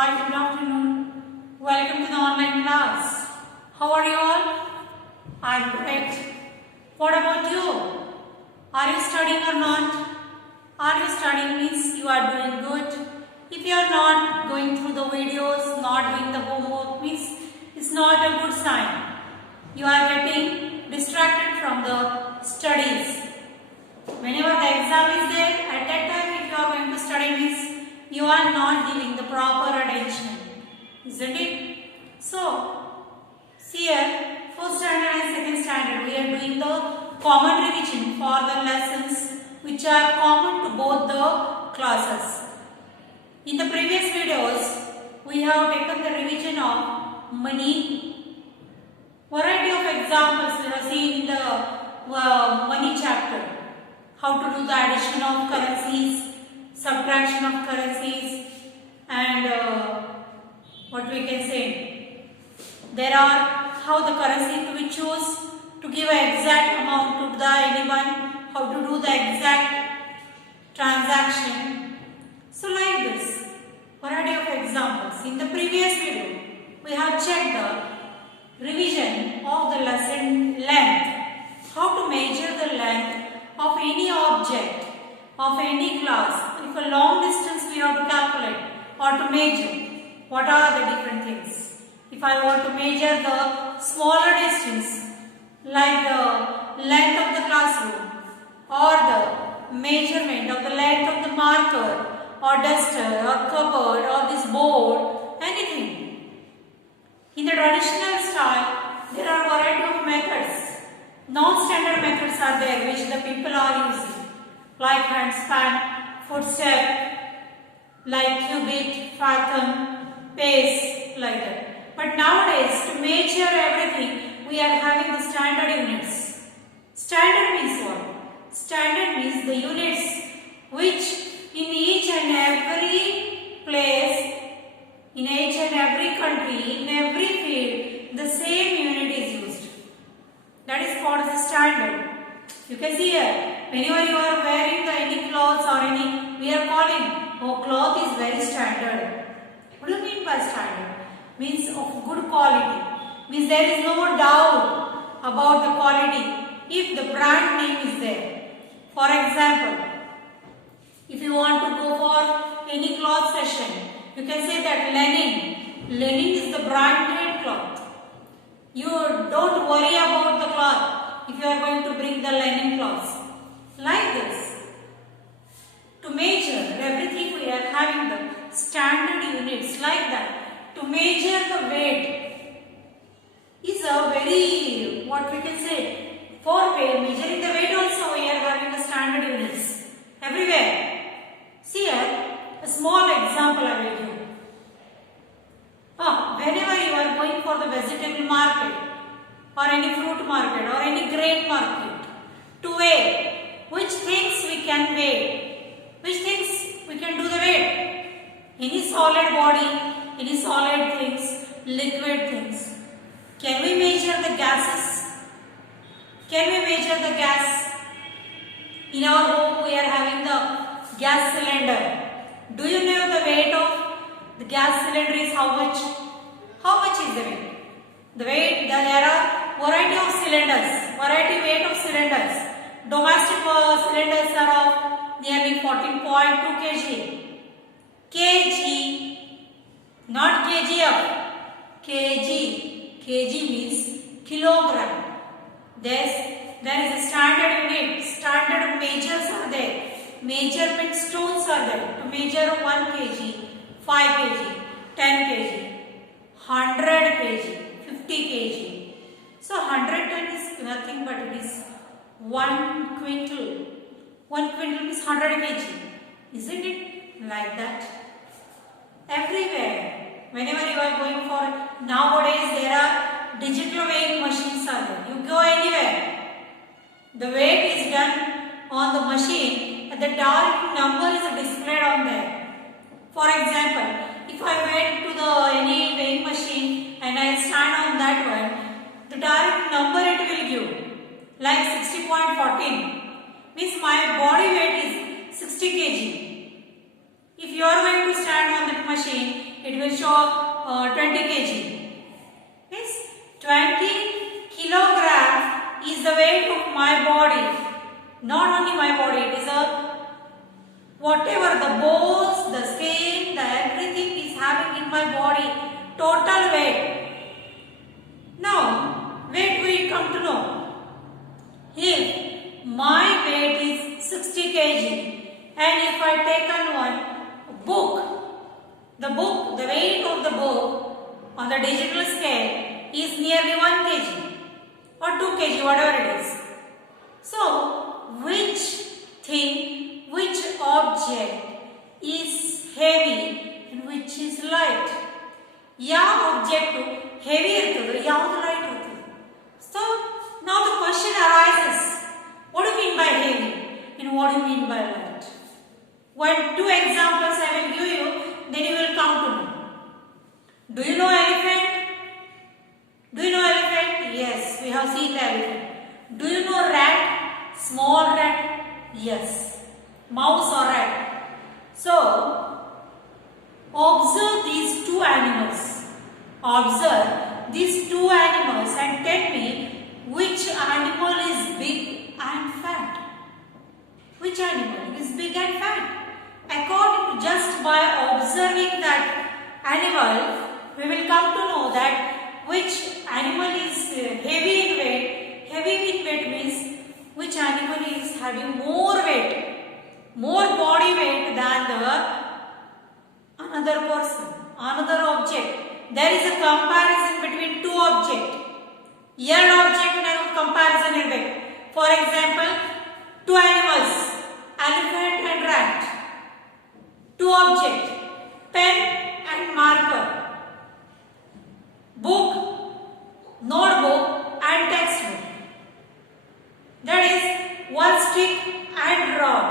Hi, good afternoon. Welcome to the online class. How are you all? I'm great. What about you? Are you studying or not? Are you studying means you are doing good. If you are not going through the videos, not doing the homework means it's not a good sign. You are getting distracted from the studies. Whenever the exam is there, at that time if you are going to study means you are not giving the proper attention. Isn't it? So, see here, first standard and second standard, we are doing the common revision for the lessons which are common to both the classes. In the previous videos, we have taken the revision of money. Variety of examples we have seen in the money chapter. How to do the addition of currencies, subtraction of currencies, and what we can say. There are how the currency to be choose to give an exact amount to the anyone, how to do the exact transaction. So like this, variety of examples. In the previous video, we have checked the revision of the lesson length, how to measure the length of any object of any class. If a long distance we have to calculate or to measure, what are the different things? If I want to measure the smaller distance like the length of the classroom or the measurement of the length of the marker or duster or cupboard or this board, anything. In the traditional style, there are variety of methods. Non-standard methods are there which the people are using, like handspan, footstep, like cubit, fathom, pace, like that. But nowadays, to measure everything, we are having the standard units. Standard means what? Standard means the units which in each and every place, in each and every country, in every field, the same unit is used. That is called the standard. You can see here, whenever you are wearing any clothes or any, we are calling, oh, cloth is very standard. What do you mean by standard? Means of good quality. Means there is no doubt about the quality if the brand name is there. For example, if you want to go for any cloth session, you can say that Lenin. Lenin is the branded cloth. You don't worry about the cloth if you are going to bring the linen cloths. Like this. To measure everything we are having the standard units like that. To measure the weight is a very, what we can say, for measuring the weight also we are having the standard units. Everywhere. See here, a small example I will give. Whenever you are going for the vegetable market or any fruit market or any grain market to weigh, which things we can weigh, which things we can do the weight, any solid body, any solid things, liquid things. Can we measure the gases? Can we measure the gas? In our home we are having the gas cylinder. Do you know the weight of the gas cylinder is how much? How much is the weight? The weight, there are variety of cylinders, variety weight of cylinders. Domestic cylinders are of nearly 14.2 kg. kg, not kgf, kg. kg means kilogram. There is a standard unit, standard measures are there. Measurement stones are there to measure 1 kg, 5 kg, 10 kg, 100 kg, 50 kg. So 100 ton is nothing but it is 1 quintal. 1 quintal is 100 kg. Isn't it like that? Everywhere. Whenever you are going for, nowadays there are digital weighing machines are there. You go anywhere. The weight is done on the machine and the direct number is displayed on there. For example, if I went to the any weighing machine and I stand on that one, the direct number it will give like 60.14 means my body weight is 60 kg. If you are going to stand on that machine, it will reach of 20 kg. Means 20 kilogram is the weight of my body. Not only my body, it is a whatever the bones, the skin, the everything is having in my body, total weight. Now, weight we come to know. If my weight is 60 kg and if I take on one book, the weight of the book on the digital scale is nearly 1 kg or 2 kg, whatever it is. So, which thing, which object is heavy and which is light? ಯಾವ object heavy ಇರ್ತದೆ, ಯಾವುದು light ಇರ್ತದೆ? So, now the question arises, what do you mean by heavy and what do you mean by light? Two examples I will give you, then you will come to know. Do you know elephant? Do you know elephant? Yes, we have seen the elephant. Do you know rat? Small rat? Yes. Mouse or rat? So, observe these two animals. Observe these two animals and tell me which animal is big and fat. Which animal is big and fat? According to just by observing that animal, we will come to know that which animal is heavy in weight. Heavy in weight means which animal is having more weight, more body weight than the another person, another object. There is a comparison between two objects. ಎರಡು object comparison ಇರಬೇಕು. For example, two animals, elephant and rat. Two objects, pen and marker. Book, notebook and textbook. That is one stick and rod.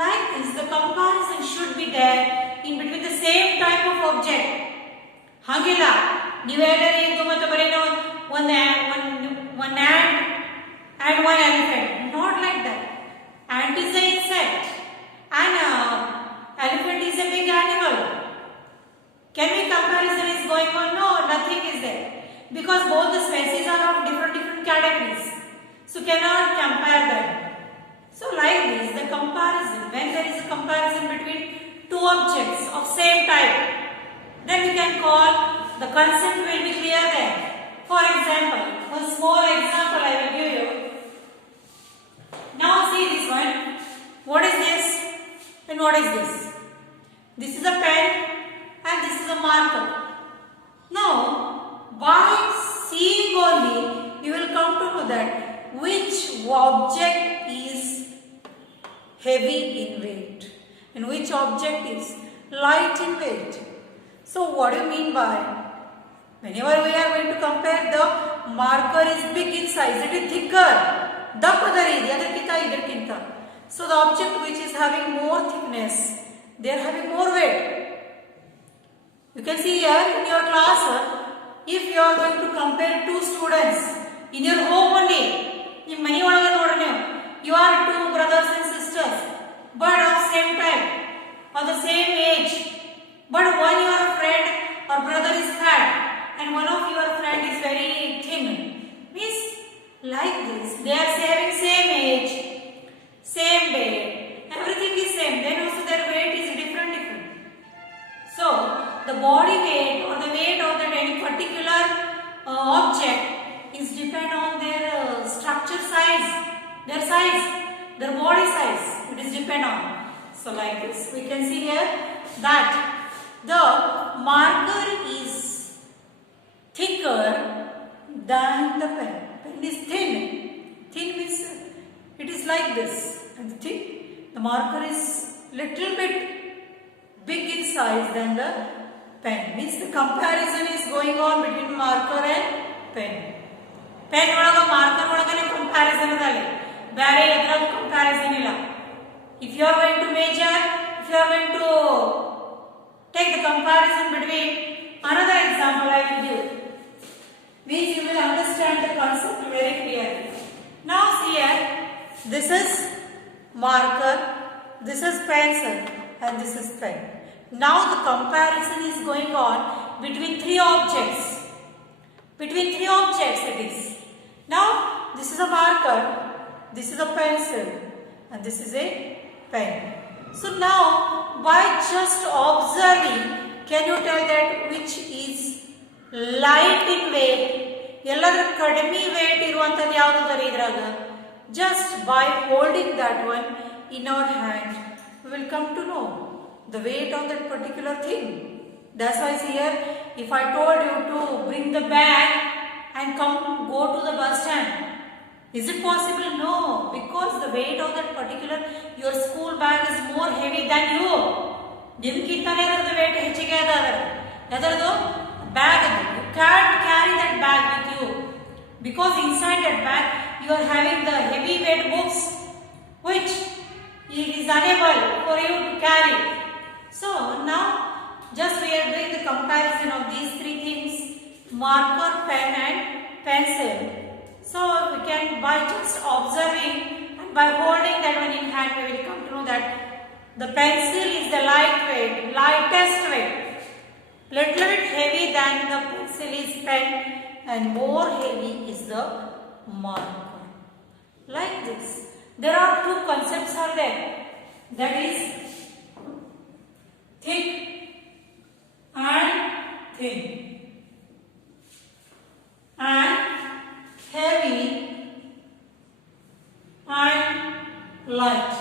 Like this, the comparison should be there in between the same type of object. ಹಾಗಿಲ್ಲ ನೀವೆಲ್ಲರೂ ಇದು ಮತ್ತೆ ಬರೀ one ant and one elephant. Not like that. Ant is an insect and elephant is a big animal. Can we comparison is going on? No, nothing is there. Because both the species are of different categories. So cannot compare them. So like this, the comparison, when there is a comparison between two objects of same type, then we can call the concept will be clear there. For example, one small example I will give you. Now see this one. What is this and what is this? This is a pen and this is a marker. Now, by seeing only, you will come to know that which object is heavy in weight and which object is light in weight. So what do you mean by, whenever we are going to compare, the marker is big in size, it is thicker. So the object which is having more thickness, they are having more weight. You can see here in your class, if you are going to compare two students in your home only, you are two brothers and sisters, but of same type or the same age. But one your friend or brother is fat and one of your friend is very thin. Means like this, they are having same age, same weight, everything is same. Then also their weight is different. So the body weight or the weight of that any particular object is depend on their structure size, their size, their body size. It is depend on. So like this, we can see here that the marker is thicker than the pen. Pen is thin. Thin means it is like this. And thick. The marker is little bit big in size than the pen. Means the comparison is going on between marker and pen. Pen olaga marker olagane comparison adale. Bare edrag comparison illa. If you are going to measure, if you are going to take the comparison between, another example I will give. Means you will understand the concept very clearly. Now see here, this is marker, this is pencil and this is pen. Now the comparison is going on between three objects. Between three objects it is. Now this is a marker, this is a pencil, and this is a pen. So now by just observing, can you tell that which is light in weight? ಎಲ್ಲದರ ಕಡಿಮೆ weight ಇರುವಂತದ್ದು ಯಾವುದು ಬರೀ ಇದ್ರಾಗ? Just by holding that one in our hand, we will come to know the weight of that particular thing. That's why here, if I told you to bring the bag and go to the bus stand, is it possible? No, because the weight of that particular your school bag is more heavy than you. ನಿಮ್ಗಿಂತಾನೆ ಅದರ weight ಹೆಚ್ಚಿಗೆ ಅದ ಅದರದು bag. You can't carry that bag with you because inside that bag you are having the heavy weight books which is unable for you to carry. So now just we are doing the comparison of these three things: marker, pen and pencil. So we can, by just observing and by holding that one in hand, we will come to know that the pencil is the lightest weight. Little bit heavy than the pencil is pen, and more heavy is the marker. Like this. There are two concepts are there. That is thick and thin, and heavy and light.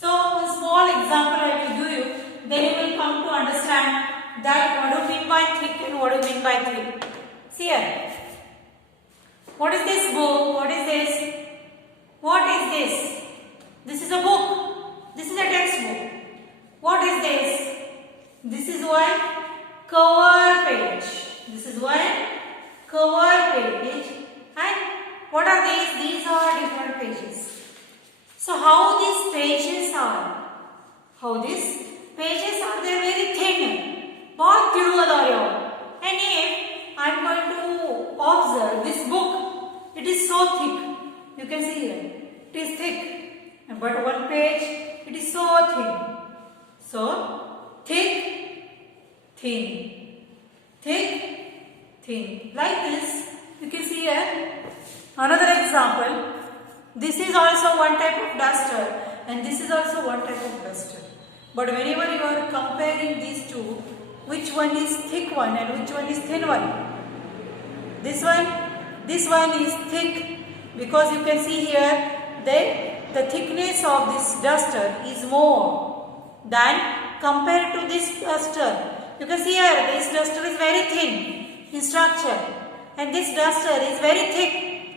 So a small example I will give you, then you will come to understand that what do you mean by thick and what do you mean by thin. See here. What is this book? What is this? What is this? This is a book. This is a textbook. What is this? This is one cover page. This is one cover page. And what are these? These are different pages. So how these pages are? How these pages are? They are very thin. बहुत ತಿಳುವದಾರ್ಯೋ. And if I am going to observe this book, it is so thick. You can see here. It is thick. But one page, it is so thin. So thick, thin, thick, thin. Like this, you can see here. Another example. This is also one type of duster, and this is also one type of duster. But whenever you are comparing these two, which one is thick one and which one is thin one? This one is thick, because you can see here that the thickness of this duster is more than compared to this duster. You can see here this duster is very thin in structure, and this duster is very thick.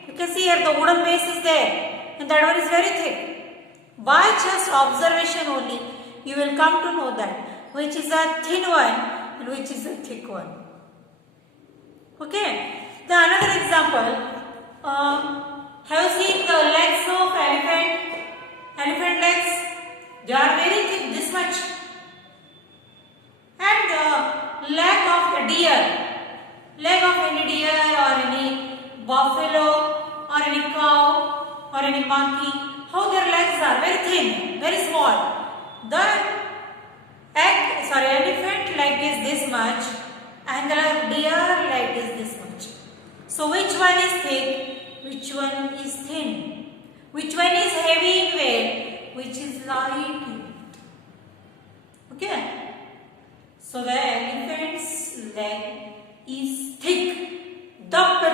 You can see here the wooden base is there, and that one is very thick. By just observation only, you will come to know that which is a thin one and which is a thick one. Okay. The another example. Have you seen the legs of elephant? Elephant legs. They are very thick, this much. And the leg of the deer. Leg of any deer or any buffalo or any cow or any monkey, how their legs are very thin, very small. The elephant leg is this much and the deer leg is this much. So which one is thick? Which one is thin? Which one is heavy in weight? Which is light in weight? Okay. So the elephant's leg is thick, dappu,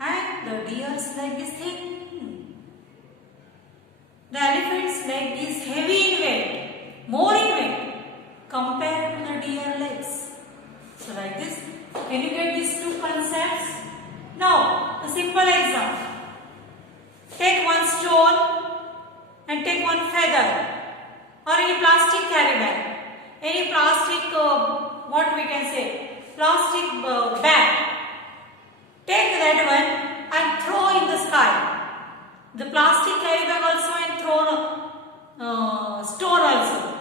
and the deer's leg is thin. The elephant's leg is heavy in weight, more in weight compared to the deer legs. So like this, can you get these two concepts? Now, a simple example. Take one stone and take one feather or any plastic carry bag, any plastic, what we can say, plastic bag. Take that one and throw in the sky. The plastic carry bag also and throw stone also.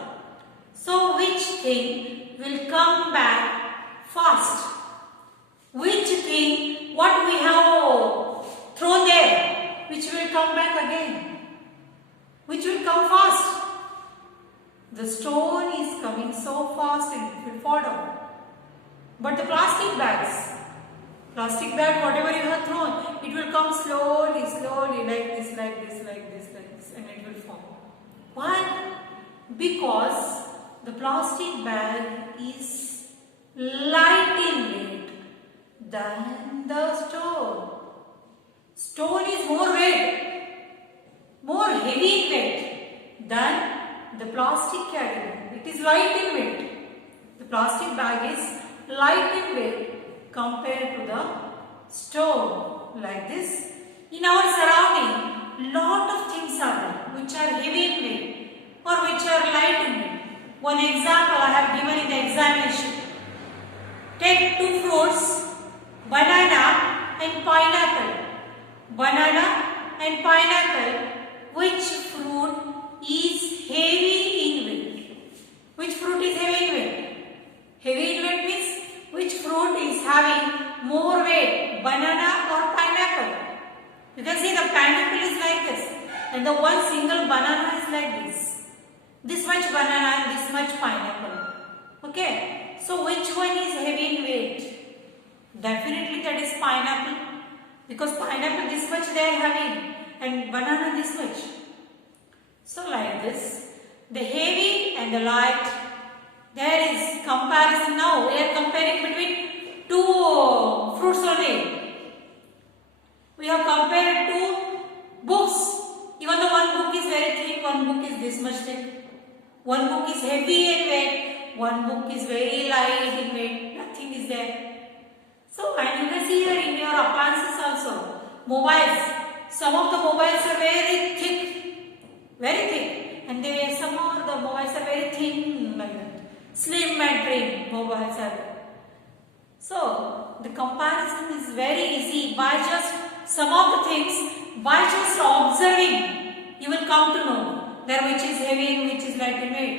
So which thing will come back fast? Which thing, what we have thrown there, which will come back again? Which will come fast? The stone is coming so fast and it will fall down. But the plastic bag, whatever you have thrown, it will come slowly, slowly, like this, and it will fall. Why? Because the plastic bag is light in weight than the stone. Stone is more heavy in weight than the plastic carrying. It is light in weight. The plastic bag is light in weight compared to the stone. Like this. In our surrounding, lot of things are there which are heavy in weight or which are light in weight. One example I have given in the examination. Take two fruits, banana and pineapple. Banana and pineapple. Which fruit is heavy in weight? Which fruit is heavy in weight? Heavy in weight means which fruit is having more weight, banana or pineapple? You can see the pineapple is like this and the one single banana is like this. This much banana and this much pineapple. Okay. So which one is heavy in weight? Definitely that is pineapple. Because pineapple this much they are having and banana this much. So like this, the heavy and the light, there is comparison now. We are comparing between two fruits only. We have compared two books. Even though one book is very thick, one book is this much thick. One book is heavy in weight, one book is very light in weight. Nothing is there. So, and you can see here in your appliances also, mobiles. Some of the mobiles are very thick, and some of the mobiles are very thin like that. Slim and thin mobiles are there. So, the comparison is very easy by just some of the things, by just observing, you will come to know that which is heavy and which is light in weight.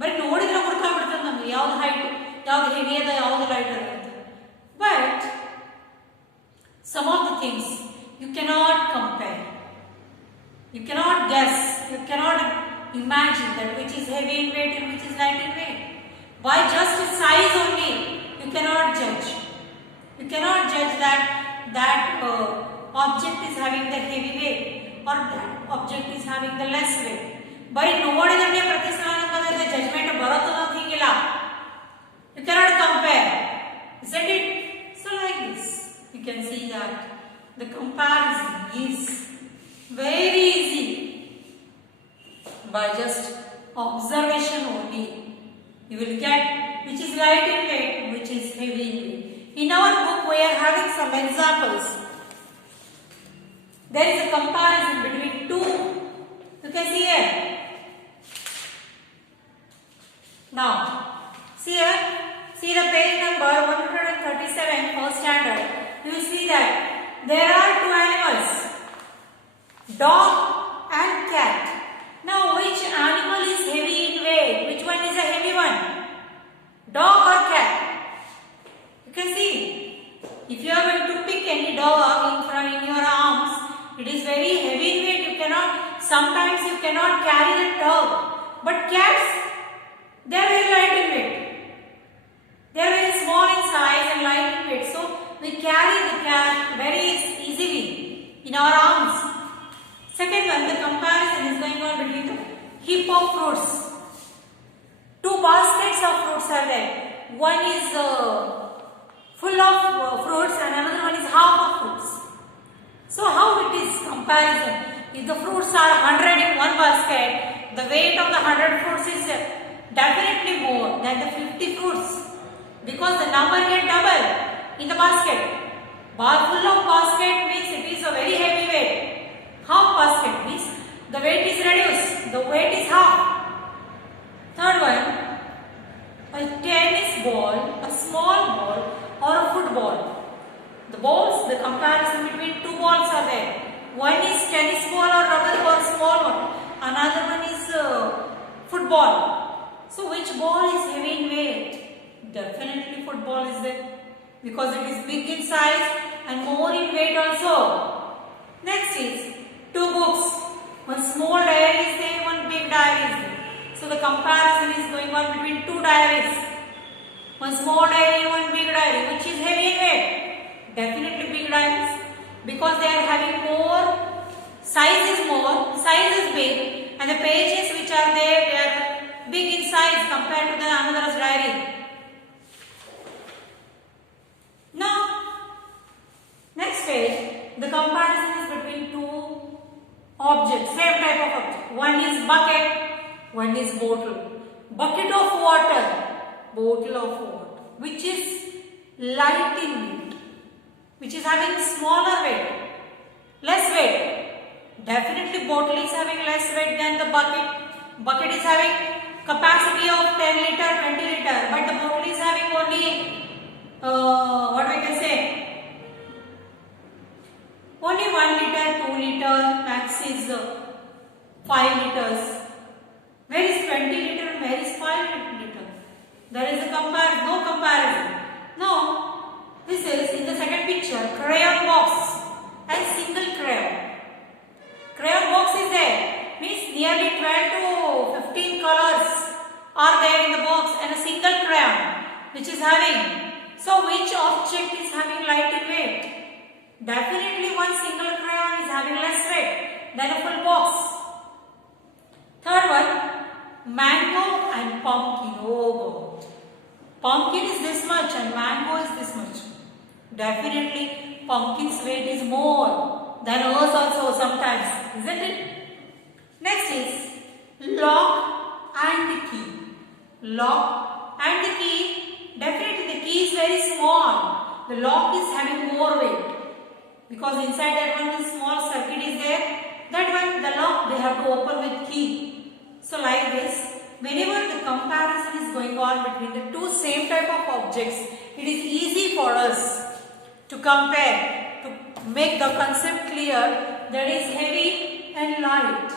But ನೋಡಿದ್ರೆ ಗೊತ್ತಾಗ್ಬಿಡುತ್ತೆ ನಮಗೆ ಯಾವುದು height, ಯಾವುದು heavy ಅದ, ಯಾವುದು light ಅದ ಅಂತ. But some of the things you cannot compare. You cannot guess, you cannot imagine that which is heavy in weight and which is light in weight. By just size only, you cannot judge. You cannot judge that object is having the heavy weight or that object is having the less weight. By ನೋಡಿದ್ರೆ ಪ್ರತಿ ಸಲ ನಮಗೆ judgment ಬರುತ್ತೋ ಅಂತ ಹಿಂಗಿಲ್ಲ. You cannot compare. Isn't it? So like this, you can see that the comparison is very easy by just observation only. You will get which is light in weight, which is heavy in weight. In our book, we are having some examples. There is a comparison between two. You can see here. Now, see here. See the page number 137, first standard. You will see that there are two animals, dog and cat. Now, which animal is heavy in weight? Which one is a heavy one? Dog or cat? You can see. If you are going to pick any dog in your arms, it is very heavy in weight. Sometimes you cannot carry the dog. But cats, they are very light in weight. They are very small in size and light in weight. So, we carry the cat very easily in our arms. Second one, the comparison is going on between the heap of fruits. Two baskets of fruits are there. One is full of fruits and another one is half of fruits. So, how it is comparison? If the fruits are 100 in one basket, the weight of the 100 fruits is definitely more than the 50 fruits. Because the number get double in the basket. Full of basket means it is a very heavy weight. Half basket means the weight is reduced. The weight is half. Third one, a tennis ball, a small ball or a football. The balls, the comparison between two balls are there. One is tennis ball or rubber ball, small one. Another one is football. So which ball is heavy in weight? Definitely football is there because it is big in size and more in weight also. Next is two books. One small diary is there, one big diary is there. So the comparison is going on between two diaries. One small diary, one big diary. Which is heavy in weight? Definitely big diaries. Because they are having more, size is big, and the pages which are there, they are big in size compared to the another's diary. Now, next page, the comparison is between two objects, same type of object. One is bucket, one is bottle. Bucket of water, bottle of water, which is light in weight, which is having smaller weight, less weight. Definitely bottle is having less weight than the bucket. Bucket is having capacity of 10 liter, 20 liter, but the bottle is having only what we can say, only 1 liter, 2 liter, max is 5 liters. Where is 20 liter and where is 5 liter? There is no comparison. Now, this is in the second picture, crayon box and single crayon. Crayon box is there, means nearly 12 to 15 colors are there in the box, and a single crayon which is having. So which object is having light in weight? Definitely one single crayon is having less weight than a full box. Third one, mango and pumpkin. Oh God. Pumpkin is this much and mango is this much. Definitely pumpkin's weight is more than ours also sometimes, isn't it? Next is lock and the key. Lock and the key. Definitely the key is very small. The lock is having more weight because inside that one is small circuit is there. That one, the lock, they have to open with key. So like this, whenever the comparison is going on between the two same type of objects, it is easy for us to compare, to make the concept clear, that is heavy and light.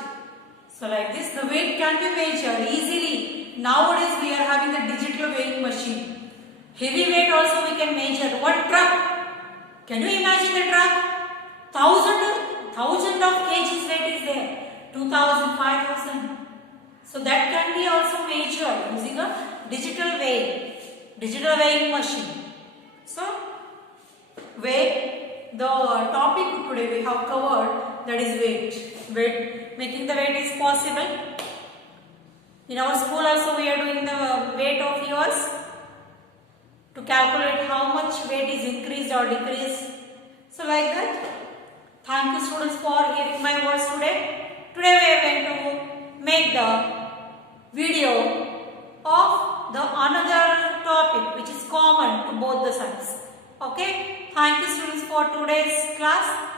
So like this, the weight can be measured easily. Nowadays we are having the digital weighing machine. Heavy weight also we can measure. One truck. Can you imagine the truck? Thousand of kgs weight is there. 2000, 5000. So that can be also measured using a digital weighing machine. So weight, the topic today we have covered, that is weight. Making the weight is possible. In our school also we are doing the weight of yours, to calculate how much weight is increased or decreased. So like that. Thank you students for hearing my words today. Today we are going to make the video of the another topic which is common to both the sides. Okay. Thank you students for today's class.